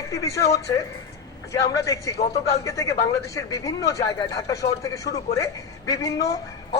একটি বিষয় হচ্ছে যে আমরা দেখছি গতকালকে থেকে বাংলাদেশের বিভিন্ন জায়গায়, ঢাকা শহর থেকে শুরু করে বিভিন্ন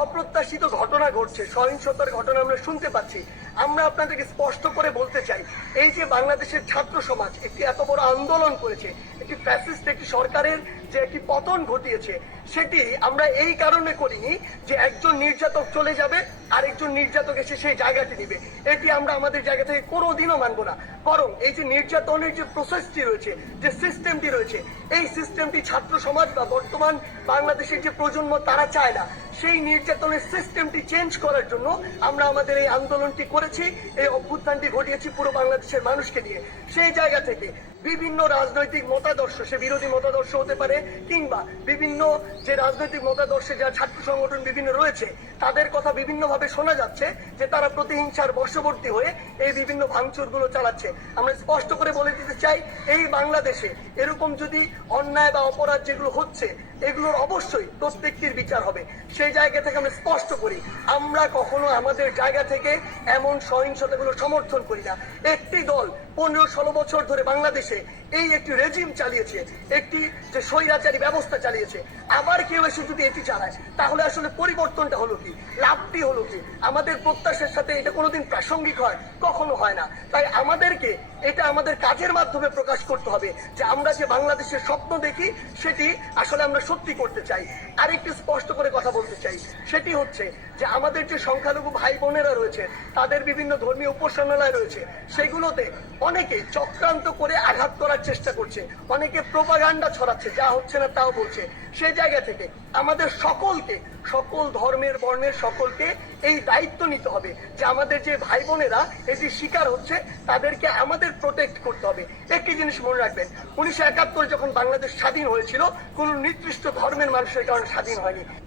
অপ্রত্যাশিত ঘটনা ঘটছে, সহিংসতার ঘটনা আমরা শুনতে পাচ্ছি। আমরা আপনাদেরকে স্পষ্ট করে বলতে চাই, এই যে বাংলাদেশের ছাত্র সমাজ একটি এত বড় আন্দোলন করেছে একটি ফ্যাসিস্ট একটি সরকারের যে একটি পতন ঘটিয়েছে, সেটি আমরা এই কারণে করিনি যে একজন নির্যাতক চলে যাবে, আরেকজন নির্যাতক এসে সেই জায়গাটি নিবে। এটি আমরা আমাদের জায়গা থেকে কোনোদিনও মানবো না। বরং এই যে নির্যাতনের যে প্রসেসটি রয়েছে, যে সিস্টেমটি রয়েছে, এই সিস্টেমটি ছাত্র সমাজ বা বর্তমান বাংলাদেশের যে প্রজন্ম, তারা চায় না। সেই নির্যাতনের সিস্টেমটি চেঞ্জ করার জন্য আমরা আমাদের এই আন্দোলনটি করেছি, এই অভ্যুত্থানটি ঘটিয়েছি পুরো বাংলাদেশের মানুষকে নিয়ে। সেই জায়গা থেকে বিভিন্ন রাজনৈতিক মতাদর্শ, সে বিরোধী মতাদর্শ হতে পারে, কিংবা বিভিন্ন যে রাজনৈতিক মতাদর্শে যা ছাত্র সংগঠন বিভিন্ন রয়েছে, তাদের কথা বিভিন্নভাবে শোনা যাচ্ছে যে তারা প্রতিহিংসার বশবর্তী হয়ে এই বিভিন্ন ভাঙচুরগুলো চালাচ্ছে। আমরা স্পষ্ট করে বলে দিতে চাই, এই বাংলাদেশে এরকম যদি অন্যায় বা অপরাধ যেগুলো হচ্ছে, এগুলোর অবশ্যই প্রত্যেকটির বিচার হবে। সেই জায়গা থেকে আমরা স্পষ্ট করি, আমরা কখনো আমাদের জায়গা থেকে এমন সহিংসতাগুলো সমর্থন করি না। একটি দল পনেরো ষোলো বছর ধরে বাংলাদেশে এই একটি রেজিম চালিয়েছে, একটি যে স্বৈরাচারী ব্যবস্থা চালিয়েছে। আবার কেউ এসে যদি এটি চালায়, তাহলে আসলে পরিবর্তনটা হলো কি? লাভটি হলো কি? আমাদের প্রত্যাশার সাথে এটা কোনোদিন প্রাসঙ্গিক হয়? কখনো হয় না। তাই আমাদেরকে এটা আমাদের কাজের মাধ্যমে প্রকাশ করতে হবে যে আমরা যে বাংলাদেশের স্বপ্ন দেখি, সেটি আসলে আমরা সত্যি করতে চাই। আরেকটু স্পষ্ট করে কথা বলতে চাই। সেটি হচ্ছে যে আমাদের যে সংখ্যালঘু ভাই বোনেরা রয়েছে, তাদের বিভিন্ন ধর্মীয় উপাসনালয় রয়েছে, সেগুলোতে অনেকে চক্রান্ত করে আঘাত করার চেষ্টা করছে। অনেকে প্রোপাগান্ডা ছড়াচ্ছে, যা হচ্ছে না তাও বলছে। সেই জায়গা থেকে আমাদের সকলকে, সকল ধর্মের বর্ণের সকলকে এই দায়িত্ব নিতে হবে যে আমাদের যে ভাই বোনেরা এটি শিকার হচ্ছে, তাদেরকে আমাদের প্রোটেক্ট করতে হবে। একটি জিনিস মনে রাখবেন, উনিশশো একাত্তর যখন বাংলাদেশ স্বাধীন হয়েছিল, কোন নির্দিষ্ট ধর্মের মানুষের কারণে স্বাধীন হয়নি।